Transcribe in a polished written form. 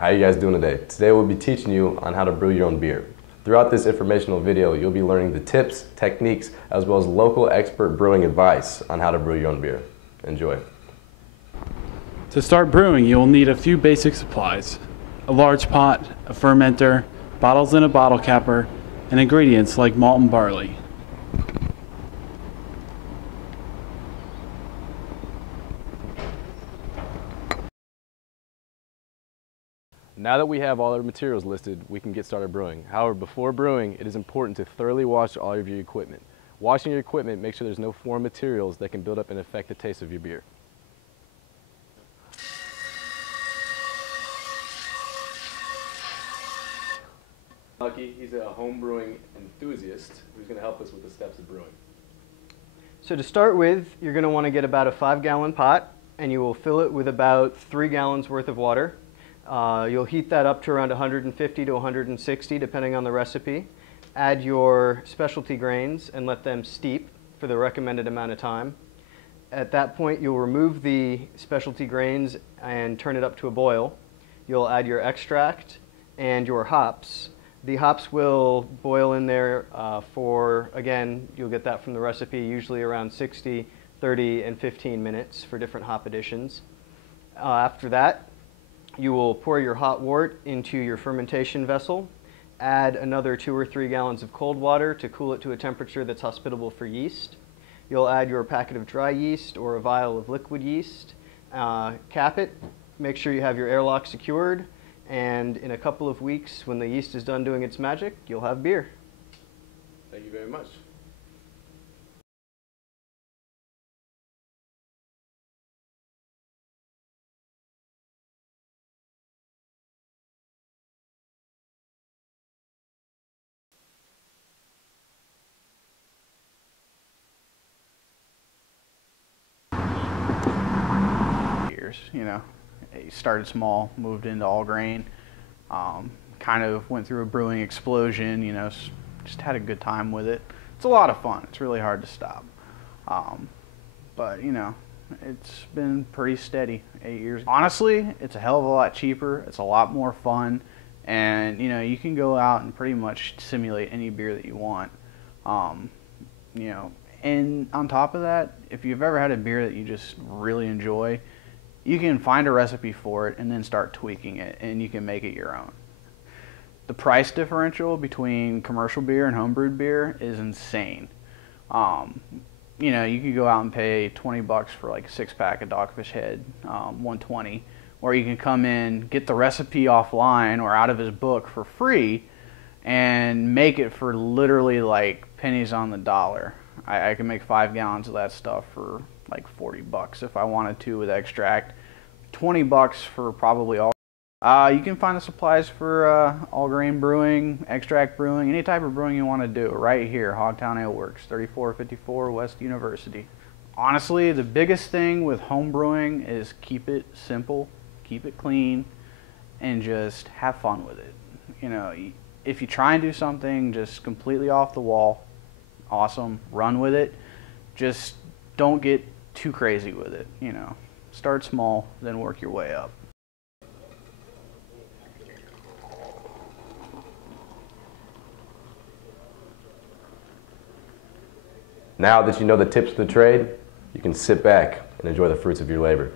How are you guys doing today? Today we'll be teaching you on how to brew your own beer. Throughout this informational video, you'll be learning the tips, techniques, as well as local expert brewing advice on how to brew your own beer. Enjoy. To start brewing, you'll need a few basic supplies: a large pot, a fermenter, bottles and a bottle capper, and ingredients like malt and barley. Now that we have all our materials listed, we can get started brewing. However, before brewing, it is important to thoroughly wash all of your equipment. Washing your equipment, make sure there's no foreign materials that can build up and affect the taste of your beer. Lucky, he's a home brewing enthusiast who's going to help us with the steps of brewing. So to start with, you're going to want to get about a 5-gallon pot, and you will fill it with about 3 gallons worth of water. You'll heat that up to around 150 to 160 depending on the recipe. Add your specialty grains and let them steep for the recommended amount of time. At that point, you'll remove the specialty grains and turn it up to a boil. You'll add your extract and your hops. The hops will boil in there for, again, you'll get that from the recipe, usually around 60, 30, and 15 minutes for different hop additions. After that, you will pour your hot wort into your fermentation vessel, add another 2 or 3 gallons of cold water to cool it to a temperature that's hospitable for yeast. You'll add your packet of dry yeast or a vial of liquid yeast, cap it, make sure you have your airlock secured, and in a couple of weeks, when the yeast is done doing its magic, you'll have beer. Thank you very much. You know, he started small, moved into all grain, kind of went through a brewing explosion, you know, just had a good time with it. It's a lot of fun. It's really hard to stop. But, you know, it's been pretty steady, 8 years. Honestly, it's a hell of a lot cheaper. It's a lot more fun. And, you know, you can go out and pretty much simulate any beer that you want. You know, and on top of that, if you've ever had a beer that you just really enjoy, you can find a recipe for it and then start tweaking it, and you can make it your own. The price differential between commercial beer and homebrewed beer is insane. You know, you could go out and pay 20 bucks for like a 6-pack of Dogfish Head, 120, or you can come in, get the recipe offline or out of his book for free and make it for literally like pennies on the dollar. I can make 5 gallons of that stuff for like 40 bucks if I wanted to with extract. 20 bucks for probably all. You can find the supplies for all grain brewing, extract brewing, any type of brewing you want to do right here, Hogtown Ale Works, 3454 West University. Honestly, the biggest thing with home brewing is keep it simple, keep it clean, and just have fun with it. You know, if you try and do something just completely off the wall, awesome, run with it. Just don't get too crazy with it, you know. Start small, then work your way up. Now that you know the tips of the trade, you can sit back and enjoy the fruits of your labor.